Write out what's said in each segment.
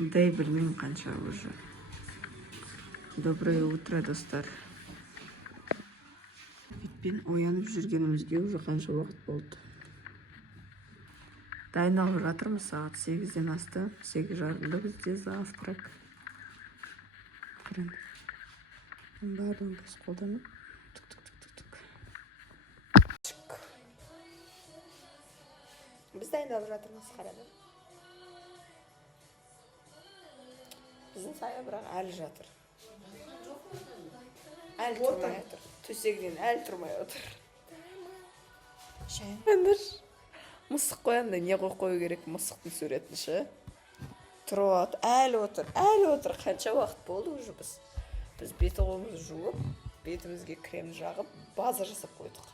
Дай білмеймін қанша уже. Доброе утро, достар. Битпен оянып жүргенімізге уже қанша уақыт болды. Дайындалып жатырмыз, сағат 8-ден асты. 8:30 бізде завтрак. Барлығын біз қолданып. Біз дайындалып жатырмыз, қарады. Біздің сая бірақ әлі жатыр. Әлі тұрмай отыр. Төсегінен әлі тұрмай отыр. Әндір. Мысық қоянда не қою керек мысықтың суретін ше? Тұрып, әлі отыр. Қанша уақыт болды уже біз? Біз беті қолымызды жуып, бетімізге крем жағып, база жасап қойдық.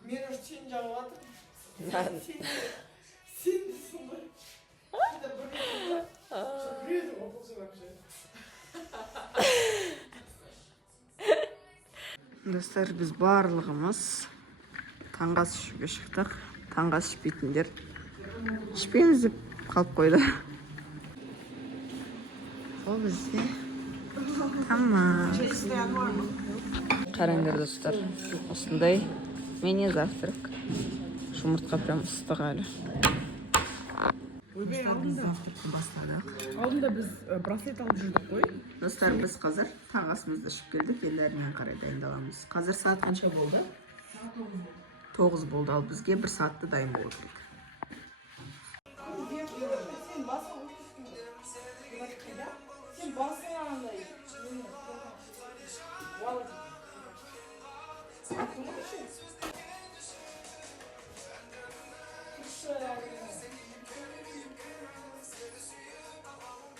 Мен уже сен жағып жатырмын. Сен дейсің ғой. Достар, біз барлығымыз таңғы ас ішуге шықтық. Таңғы ас ішпейтіндер ішпейміз деп қалып қойды. Ол бізде тамақ. Қараңдар, достар, осындай менен завтрак. Жұмыртқа прям ыстық әлі. Алдында біз браслет алып жүрдік қой. Достар, біз қазір таңғы асымызды ішіп келдік. Енді әрмен қарай дайындаламыз. Қазір сағат қанша болды? 9 болды, ал бізге 1 сағатты дайын болу керек.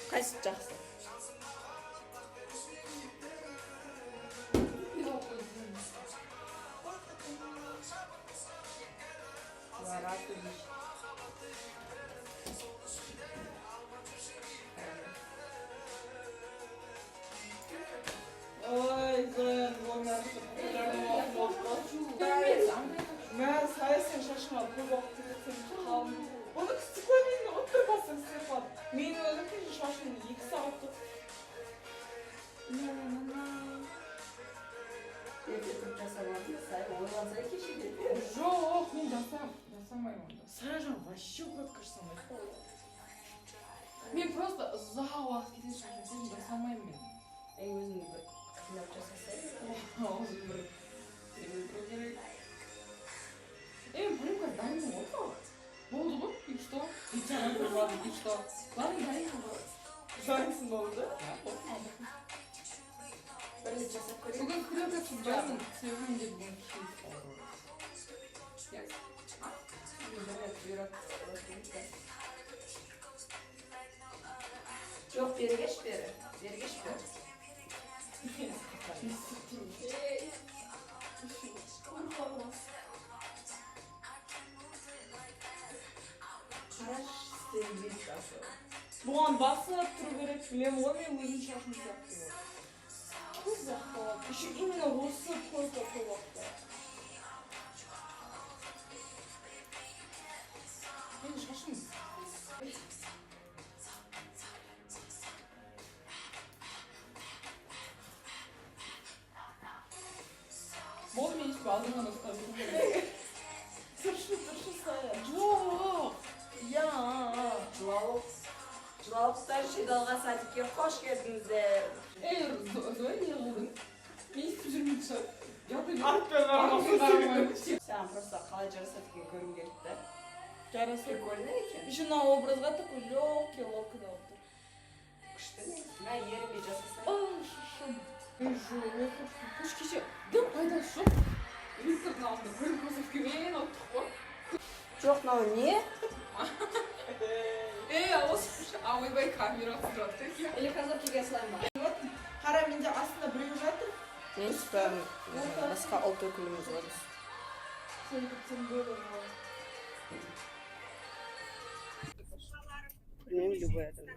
Қайсы жақсы? Ой, Зоян, мен саясен шашыма көп уақыт кетсем қалым. Оны стекломенен отырмасын Стефан. Менің өзім шашым 2 сағат тұр. Жоқ, мен жасамаймын онда. Саяжан вообще укладка жасамайды. Мен просто ұзақ уақыт кететін шашым жасамаймын мен. Өзің бір қинап жасасайын. Аузым бір керек. Паримка дайын болды. Болды ғой, и что? И что? Ладно, дайын болды. Дайынсың болды? Бүгін күліп дайын сүйген деп мен киіп қалды. Жоқ, бергеш бері. Бұған басылып тұру керек, білем ғой, мен өзім шашым сияқты. Қызық болады. Еще именно осы көзді көп уақытта. Мен шашым. Болды, мен ешпі алдыңған ұстап. Тұршы сая. Жоқ. Я. Жылауықтар жидалға садикке қош келдіңіздер. Зоя не қылдың? Мен естіп жүрмейді шығар. Саған просто қалай жарасады екен көрім келді да. Жарасады. Прикольно екен. Еще мына образға такой легкий локон алып тұр. Күшті не? Мә ерінбей жасасайын. Шашым. Қош кеше дым пайдасы жоқ. Электр алдында бір кроссовкамен алып қой. Жоқ, мынау не? ойбай камерасы жатыр. Или қазір кеге салайын ба? Қара, менде астында біреу жатыр. Мен бәрін басқа ұлт өкіліміз барыз. Білмеймін, любой адам.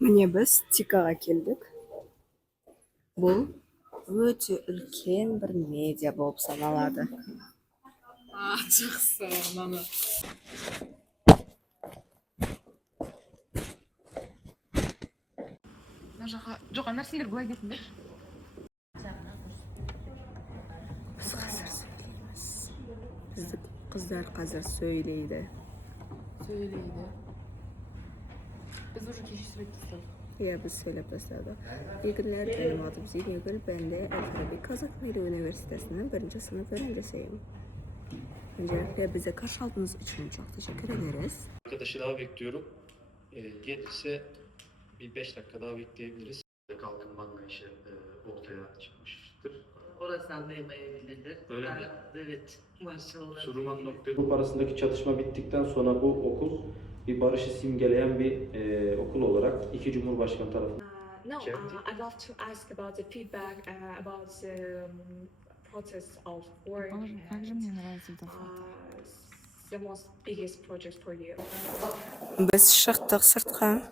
Міне біз Тикаға келдік. Бұл өте үлкен бір медиа болып саналады. Жақсы, мынаны. Мына жаққа, жоқ, ана нәрселер былай кетіңдер. Біз қазір сөйлейміз. Біздің қыздар қазір сөйлейді. Söyleydi. Biz уже kişi sürekli istedik. Иә, біз сөйлеп бастадық. Егілер, менің атым Зейнегүл, ben de Әл-Фараби Қазақ Милли Üniversitesi'nin 1. sınıf öğrencisiyim. Öncelikle bize karşı aldığınız için çok teşekkür ederiz. Arkadaşı daha bekliyorum. Gelirse bir 5 dakika daha bekleyebiliriz. Kalkınmanla işe ortaya çıkmıştır. Orası anlayamayabilirler. Öyle mi? Evet. Maşallah. Grup arasındaki çatışma bittikten sonra bu okul bir barışı simgeleyen bir okul olarak iki Cumhurbaşkanı tarafından No, I love to ask about the feedback about the process of work. The most biggest project for you. Biz шықтық сыртқа.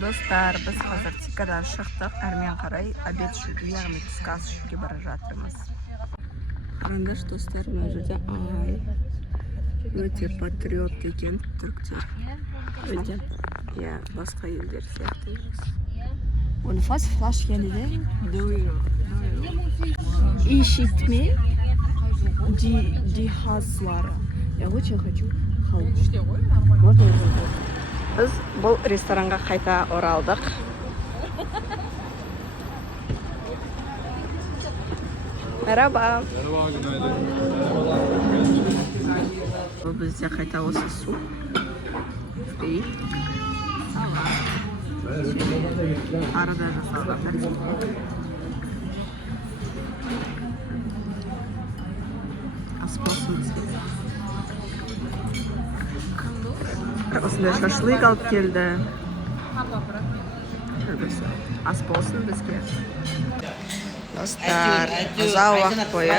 Достар, біз қазір тикадан шықтық, әрмен қарай обед ішуге, яғни түскі ас ішуге бара жатырмыз. Қараңдаршы достар, мына жерде ай өте патриот екен түріктер. Өте. Иә, басқа елдер сияқты. Und was Flasch geldi? İşitme cihazları. Я очень хочу халву. Можно я возьму? Біз бұл ресторанға қайта оралдық. Merhaba. Бұл бізде қайта осы су. Фри. Арада жасалған тәрізді. Аспасын бізге. Осындай шашлык алып келді. Ас болсын бізге. Достар, ұзақ уақыт бойы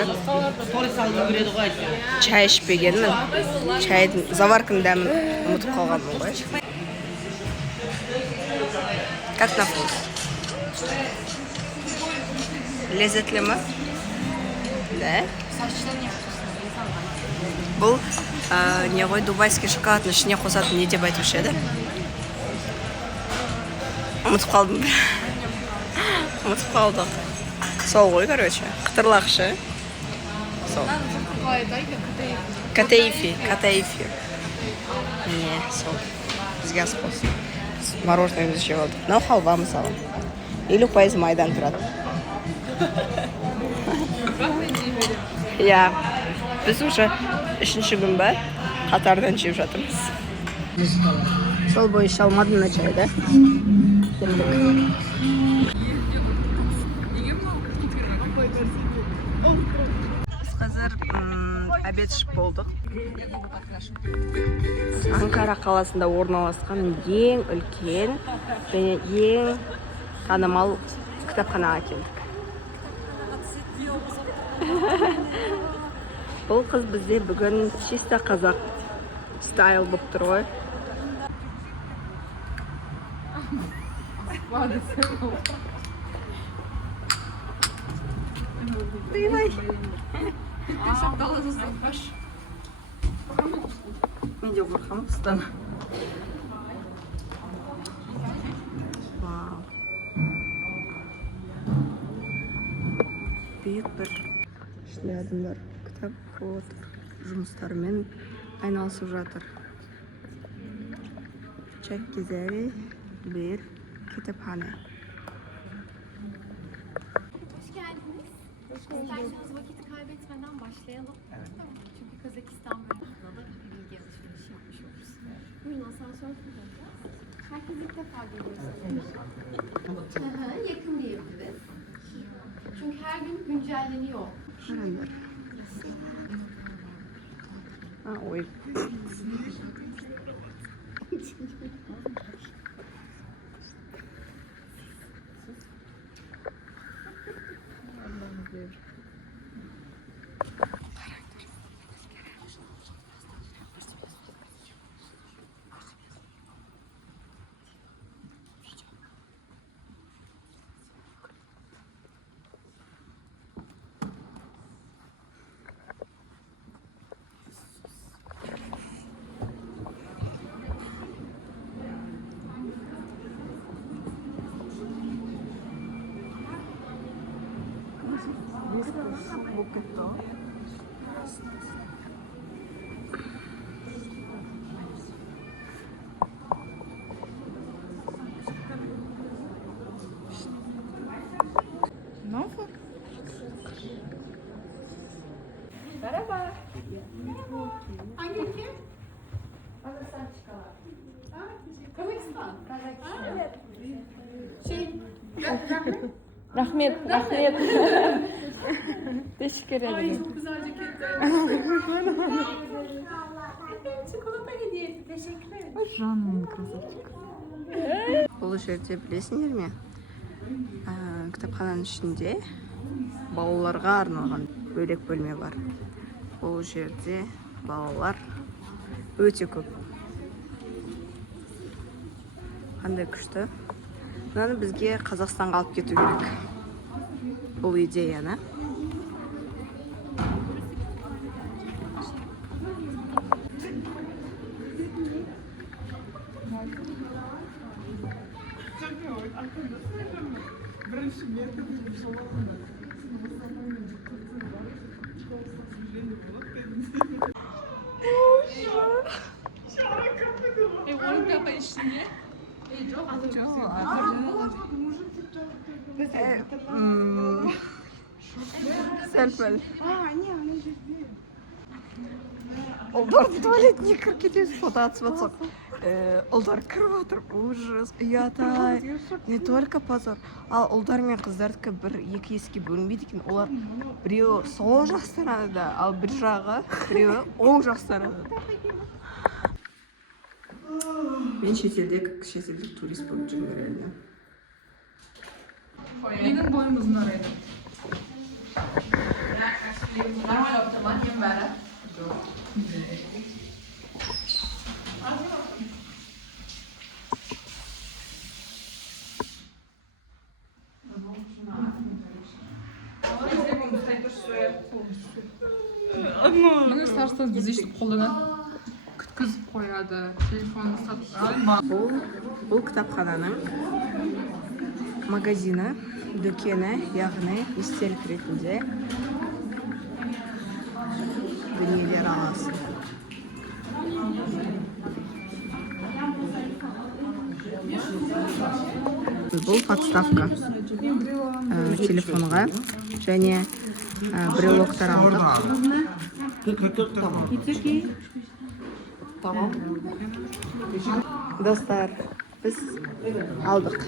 чай ішпегенмін. Чайдың заварканың дәмін ұмытып қалғанмын ғой. Как на вкус? Лезzetli mi? Да? Бұл не ғой, дубайский шоколадның ішіне қосатын не деп айтушы еді? Ұмытып қалдым. Ұмытып қалдық. Сол ғой, короче. Қытырлақшы. Сол. Катаифи. Не, сол. Бізге ас болсын. Мороженое жеп алдық. Мынау халва мысалы. 50% майдан тұрады. Иә. Біз уже 3-ші күн ба қатардан жеп жатырмыз. Сол бойынша алмадым на чай, да? Біз қазір обед ішіп болдық. Анкара қаласында орналасқан ең үлкен және ең танымал кітапханаға келдік. Бұл қыз бізде бүгін чисто қазақ стайл болып тұр ғой. Дыйлай. Мен де қорқамын қыстан. Büyük bir ішінде адамдар кітап оқып отыр, жұмыстарымен айналысып жатыр. Çok güzel bir kütüphane. Hoş geldiniz. İsterseniz vakit kaybetmeden başlayalım. Evet. Çünkü Kazakistan bölümünde da bilgi alışverişi yapmış oluruz. Buyurun asansör kullanacağız. Herkes ilk defa geliyor sanırım. Yakın diyebiliriz. Çünkü her gün güncelleniyor. Aranlar. Ой. Hangi ülke? Kazakistan. Evet. Rahmet. Teşekkür ederim. Çok güzel ceketler. Çikolata hediyesi. Teşekkür ederim. Бұл жерде білесіңдер ме? Кітапхананың ішінде балаларға арналған бөлек бөлме бар. Бұл жерде балалар өте көп. Қандай күшті. Мынаны бізге Қазақстанға алып кету керек. Бұл идеяны. Сәл-пәл. Ұлдарды туалетіне кіріп кетесіз, фото атысып атсақ. Ұлдар кіріп отыр, ужас, ұят-ай. Не только позор. Ал ұлдар мен қыздардікі екі еске бөлінбейді екен. Олар біреуі сол жақ сторонада, ал бір жағы біреуі оң жақ сторонада. Мен шетелдік турист болып жүрмін реально. Менің бойым ұзын арайды. Міне старостаз біз ештіп қолданады. Күткізіп қояды, телефонды сатып алады. Бұл кітапхананың магазины, дүкені, яғни естелік ретінде дүниелер аласың. Бұл подставка телефонға және брелоктар алдық. Достар, біз алдық.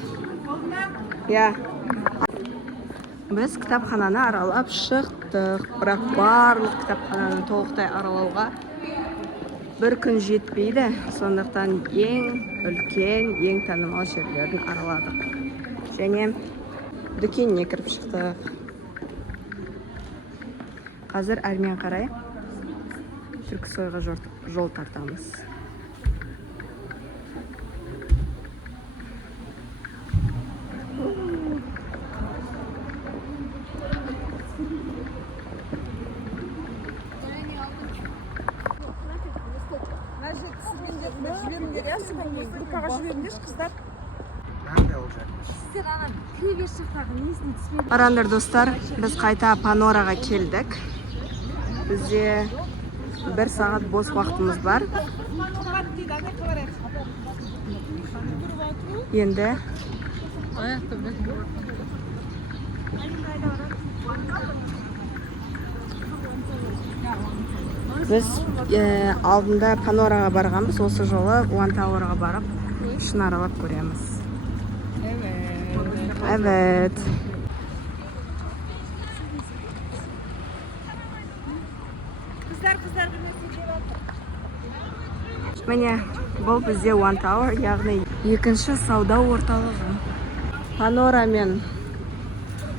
Біз кітапхананы аралап шықтық, бірақ барлық кітапхананы толықтай аралауға бір күн жетпейді. Сондықтан ең үлкен, ең танымал жерлерін араладық. Және дүкеніне кіріп шықтық. Қазір әрмен қарай Түрксойға жол тартамыз. Арандар достар, біз қайта Панораға келдік. Бізде 1 сағат бос уақытымыз бар. Енді біз алдында Панораға барғанбыз, осы жолы One Tower'ға барып ішін аралап көреміз. Evet. Міне, бұл бізде One Tower, яғни екінші сауда орталығы. Панора мен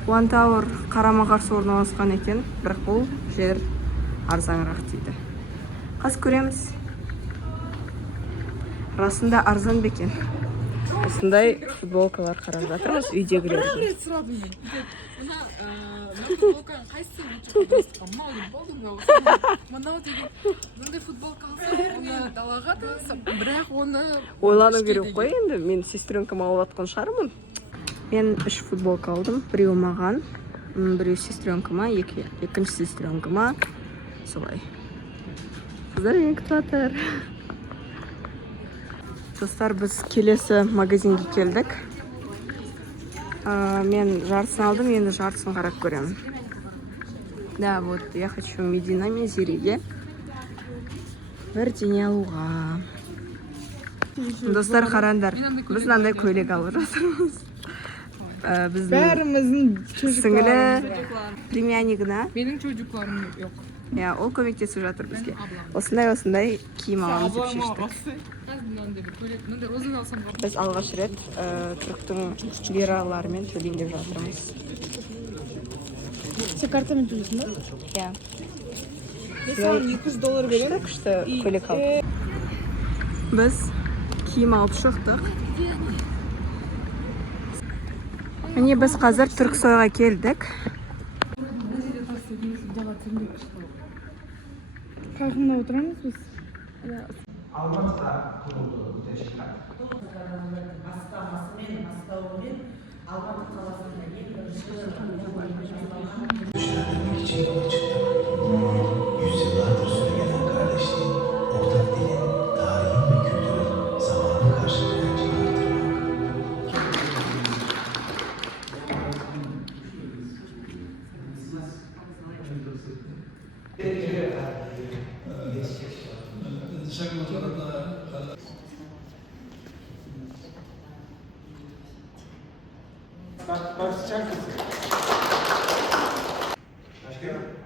One Tower қарама-қарсы орналасқан екен, бірақ бұл жер арзанырақ дейді. Қас көреміз. Расында арзан бекен. Осындай футболкалар қарап жатырмыз, үйдегілер. Ойлану керек қой енді, мен сестренкама алып атқан шығармын. Мен 3 футболка алдым, біреу маған, біреу сестренкама, екінші сестренкама. Солай. Қыздар мен күтіп жатыр. Достар, біз келесі магазинге келдік. Мен жартысын алдым, енді жартысын қарап көремін. Да, вот, я хочу Медина мен Зереге бірдеңе алуға. Достар, қараңдар, біз мынандай көйлек алып жатырмыз. Біздің сіңілі племяннигіне. Менің çocuklarım yok. Я, ол көмектесіп жатыр бізге. Осындай киім аламыз деп шештік. Біз алғаш рет түріктің лираларымен төлейін деп жатырмыз. Sen kartaмен төлейсің ба? Иә. Мен саған $200 беремін. Күшті көйлек алдық. Біз киім алып шықтық. Міне біз қазір Түрксойға келдік. Қайқында отырамыз біз? Алматыда kuruldu bu teşkilat. Бастамасымен, бастауымен Алматы қаласында düşünmek için yola çıktık. Yüzyıllardır süregelen kardeşliğin, ortak dilin, tarihin ve kültürün zamanı karşı direncini artırmak.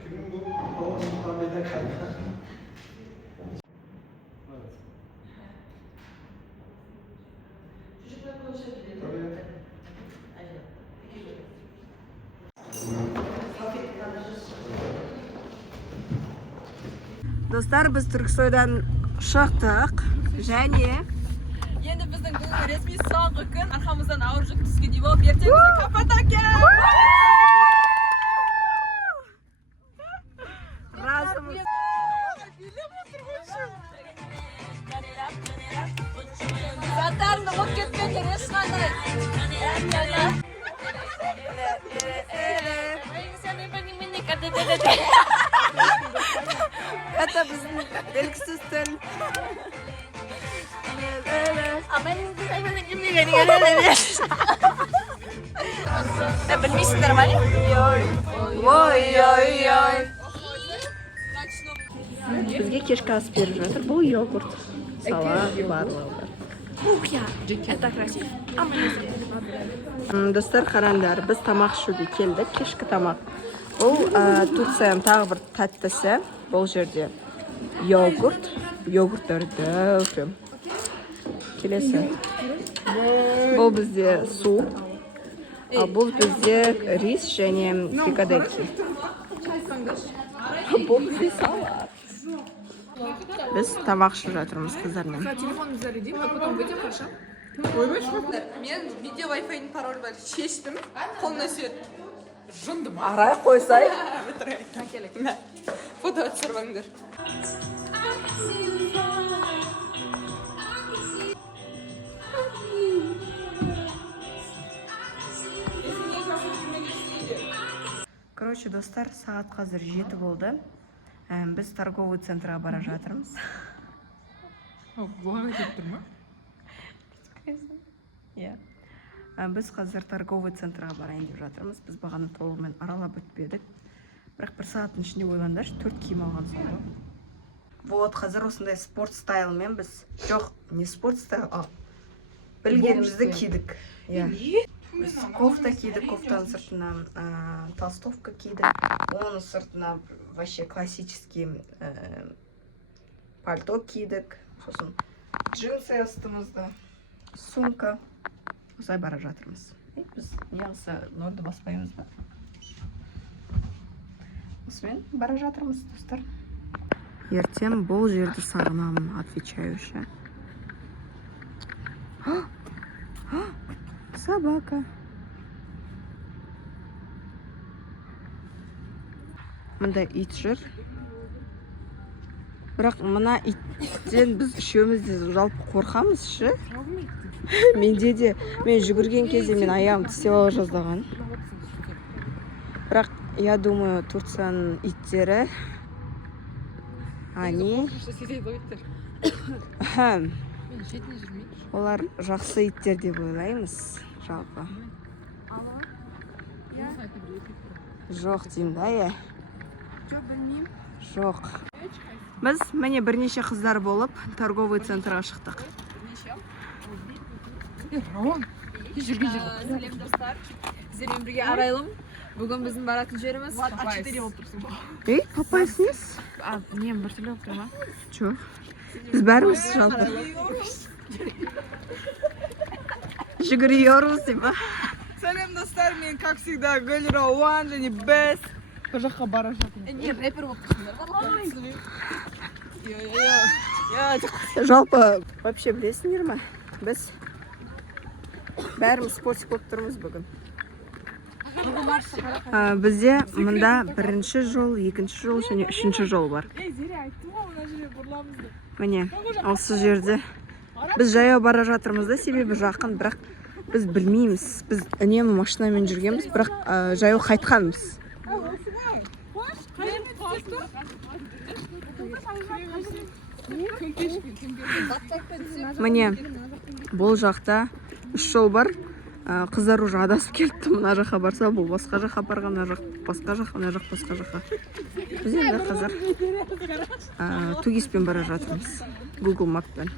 Kimin bu? Babamın beden kaldı. Çocuklar konuşabilir. Tabii. Достар, біз Түрксойдан шықтық. Және Енді біздің бүгін ресми соңғы күн. Арқамыздан ауыр жүк түскендей болып, ертең бізге Каппадокия! разымыз. Затарны от кетпеңдер, ешқандай. Это біздің белгісіз тіл. Білмейсіңдер ма? Ой-ой-ой. Бізге кешкі ас беріп жатыр. Бұл йогурт, салат, барлығы бар. Это красиво. Достар, қараңдар, біз тамақ ішуге келдік, кешкі тамақ. Бұл Турцияның тағы бір тәттісі. Бұл жерде йогурттарды өкірем. Келесі. Бұл бізде су. Ал бұл бізде рис және фрикадельки. Бұл бізде салат. Біз тамақ ішіп жатырмыз қыздармен. Телефон зарядим, а потом выйдем, хорошо? Мен видео Wi-Fi-ның пароль бар. Шештім. Қолына сүйет. Жынды ма? Арай қойсай. Фото түсірбаңдар. Короче, достар, сағат қазір 7 болды. Біз торговый центрға бара жатырмыз. Бұларға кетіп тұр ма? Иә. Біз қазір торговый центрға барайын деп жатырмыз. Біз бағаны толығымен аралап өтпедік. Бірақ бір сағаттың ішінде ойландаршы, 4 киім алған соң. Вот, қазір осындай спорт стайлмен біз... Жоқ, не спорт стайл, а білгенімізді кидік. Біз кофта кидік, кофтаның сыртына толстовка кидік, оның сыртына вообще классический пальто кидік, сосын джинсы астымызда, сумка. Осылай бара жатырмыз. Біз неғылса норды баспаймыз ба? Осымен бара жатырмыз, достар. Ертең бұл жерді сағынамын, отвечающе. Собака. Мында ит жүр. Бірақ мына иттен біз үшеуміз де жалпы қорқамыз, ше? Менде де, мен жүгірген кезде мен аяғым тістеп ала жаздаған. Бірақ, я думаю, Турцияның иттері, они... Олар жақсы иттер деп ойлаймыз, жалпы. Жоқ деймін да, е? Жоқ, білмеймін. Жоқ. Біз міне бірнеше қыздар болып торговый центрға шықтық. Сәлем достар. Сіздермен бірге арайлым. Бүгін біздің баратын жеріміз Папайс. Ей, Папайс нес? Нем бір түрлі болып тұр ма? Жоқ. Біз бәріміз жалпы. Жүгіріyoruz деп ба? Сәлем достар, мен как всегда Гүлрауан және біз бұл жаққа бара жатырмыз. Не, рэпер болып тұрсыңдар. Жалпы, вообще білесіңдер ма? Біз бәріміз спортик болып тұрмыз бүгін. Бізде мұнда бірінші жол, екінші жол және үшінші жол бар. Міне, осы жерде біз жаяу бара жатырмыз да, себебі жақын, бірақ біз білмейміз. Біз үнемі машинамен жүргенбіз, бірақ жаяу қайтқанбыз. Міне, бұл жақта үш жол бар. Қыздар уже адасып кетті. Мына жаққа барса, бұл басқа жаққа барған, мына жақ басқа жаққа, мына жақ басқа жаққа. Біз енді қазір тугиспен бара жатырмыз. Google Map'пен.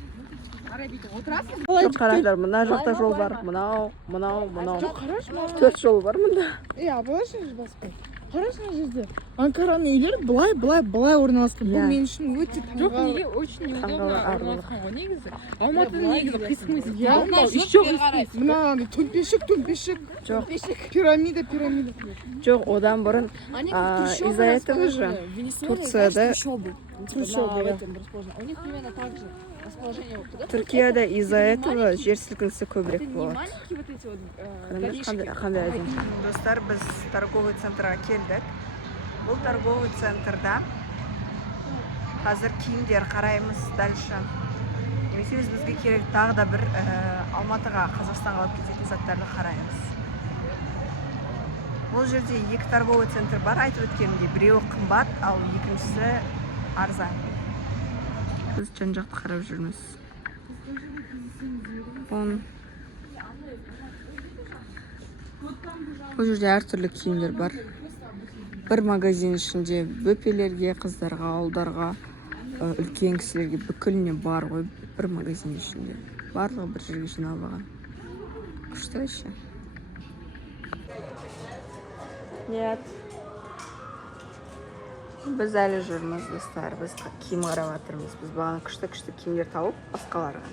Қараңдар, мына жақта жол бар. Мынау. Төрт жол бар мұнда. Абылайша баспай. Қарашы мына жерде. Анкараның үйлері былай орналасқан. Бұл мен үшін өте таңғалы. Жоқ, неге очень неудобно орналасқан ғой негізі. Алматының негізі қисық-мисық. Еще қисық. Мына төмпешік. Жоқ. Пирамида. Жоқ, одан бұрын из-за этого же Турцияда У них примерно так же расположение. Түркияда из-за этого жер сілкінісі көбірек болады. Маленькие вот эти вот Қандай әдемі. Достар, біз торговый центрға келдік. Бұл торговый центрда қазір киімдер қараймыз дальше. Немесе бізге керек тағы да бір Алматыға, Қазақстанға алып кететін заттарды қараймыз. Бұл жерде екі торговый центр бар, айтып өткенімде. Біреуі қымбат, ал екіншісі арзан. Біз жан-жақты қарап жүрміз. Бұл жерде әртүрлі киімдер бар. Бір магазин ішінде бөпелерге, қыздарға, ұлдарға, үлкен кісілерге бүкіліне бар ғой. Бір магазин ішінде. Барлығы бір жерге жиналған. Күшті ше. Нет. Біз әлі жүрміз, достар. Біз киім қарап жатырмыз. Біз бағана күшті киімдер тауып, басқаларға.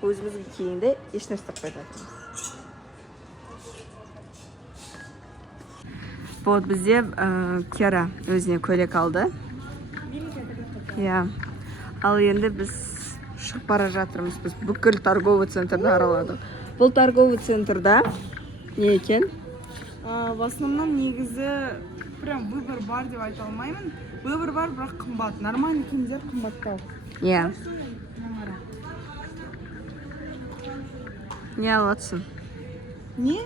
Өзімізге киімде ешнәрсе таппай жатырмыз. Вот бізде Кера өзіне көйлек алды. Ал енді біз шығып бара жатырмыз. Біз бүкіл торговый центрді араладық. Бұл торговый центрда не екен? В основном негізі прям выбор бар деп айта алмаймын. Выбор бар, бірақ қымбат. Нормальный киімдер қымбаттау. Не алатсың? Не?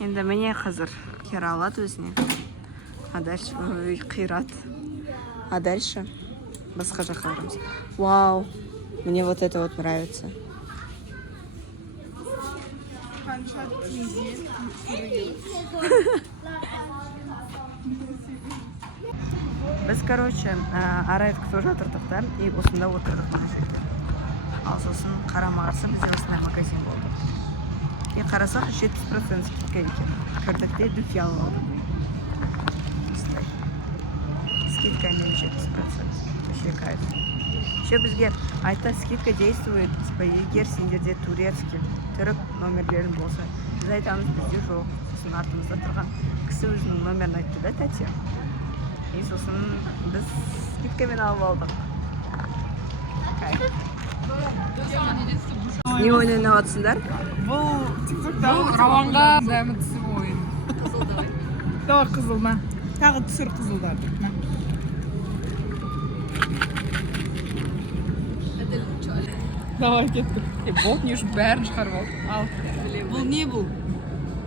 Енді міне қазір Кера алады өзіне. А дальше қират. А дальше басқа жаққа барамыз. Вау, мне вот это вот нравится. Қанша теңге? Біз, короче, арай күтіп жатырдық та, и осында отырдық. ал сосын қарама қарсы бізде осындай магазин болды. Қарасақ 70% скидка екен. Кірдік те дүке алып алдық. Осындай скидкамен 70%. Вообще кайф. Еще бізге айтты, скидка действует, егер сендерде турецкий түрік номерлерін болса. Біз айтамыз, бізде жоқ. Сосын артымызда тұрған кісі өзінің номерін айтты да, тәте. Сосын біз скидкамен алып алдық. Кайф. Не ойнап жатсыңдар? Бұл тиктокта Рауанға дәмі түсіп ойын. Давай қызылына. Тағы түсір қызылдарды. Давай кеттік. Болды, не үшін бәрін шығарып алдық. Ал. Бұл не бұл?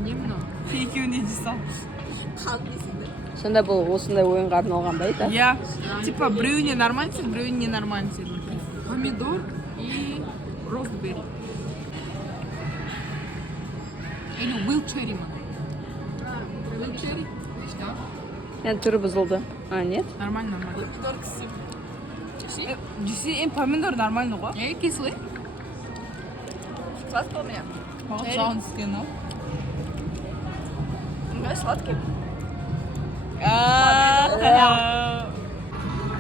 Не мынау? Екеуі не дейсің? Сонда бұл осындай ойынға арналған ба еді? Я. Типа біреуіне нормальный, біреуіне не нормальный. Помидор и розбери. Или Will Cherry ма? Will Cherry? Да. Yani түрі бұзылды. А, нет? Нормально. Помидор киси. Помидор нормально ғой? Кислый. Сладкий у меня. Жалын түскен, а? Сладкий.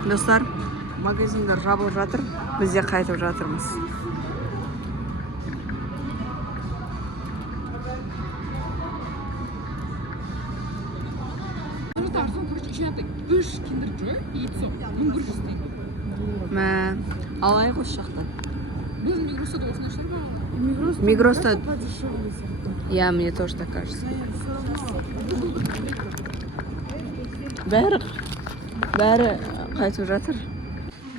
Достар, магазиндар жабылып жатыр. Біз де қайтып жатырмыз. Үш Kinder Joy, яйцо, 1100 дейді. Мә, алайық осы жақтан. Біз Мигрос'та да осындай шығар ба? Мигроста... Я, мне тоже так кажется. Бәрі қайтып жатыр.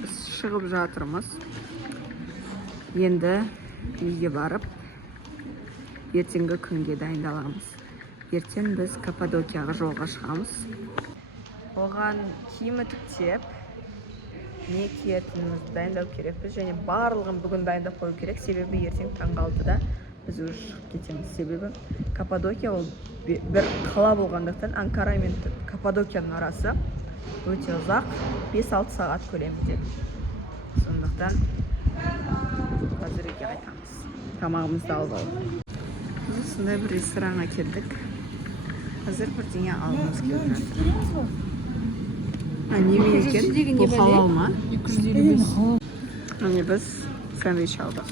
Біз шығып жатырмыз. Енді үйге барып, ертеңгі күнге дайындаламыз. Ертең біз Каппадокияға жолға шығамыз. Оған киім тіктеп, не киетінімізді дайындау керекпіз, және барлығын бүгін дайындап қою керек, себебі ертең таңғы 6-да біз уже шығып кетеміз. Себебі Каппадокия ол бір қала болғандықтан Анкара мен Каппадокияның арасы өте ұзақ, 5-6 сағат көлемінде. Сондықтан қазір үйге қайтамыз. Тамағымызды алып алып. Біз осындай бір ресторанға келдік. Қазір бірдеңе алғымыз келіп жатыр. Неме екен? Бұл халал ма? 255. Міне біз сэндвич алдық.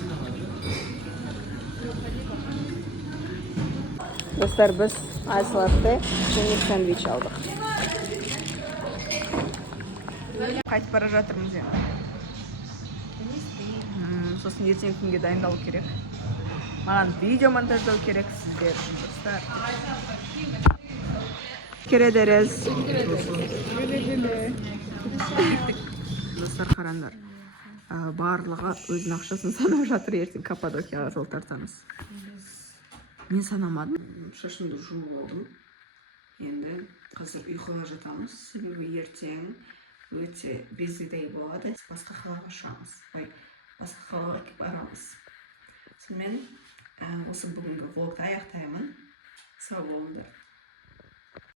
Достар, біз айс латте және сэндвич алдық. Қайтып бара жатырмыз енді. Сосын ертең күнге дайындалу керек. Маған видео монтаждау керек сіздер үшін, достар. Кередерез. Достар, қараңдар. Барлығы өзінің ақшасын санап жатыр, ертең Каппадокияға жол тартамыз. Мен санамадым. Шашымды жуып алдым. Енді қазір ұйқыға жатамыз. Себебі ертең өте бездей болады. Басқа қалаға шығамыз. Басқа қалаға барамыз. Сонымен осы бүгінгі влогты аяқтаймын. Сау болыңдар.